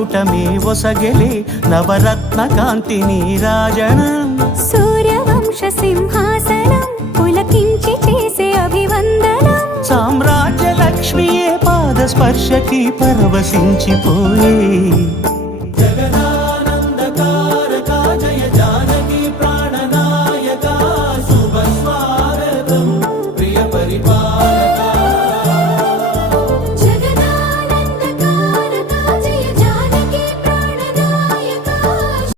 మకుటమే ఒసగెలే నవరత్న కాంతి నీరాజనం సూర్యవంశ సింహాసనం పులకించి చేసే అభివందనం సామ్రాజ్య లక్ష్మియే పాద స్పర్శకి పరవశించిపోయే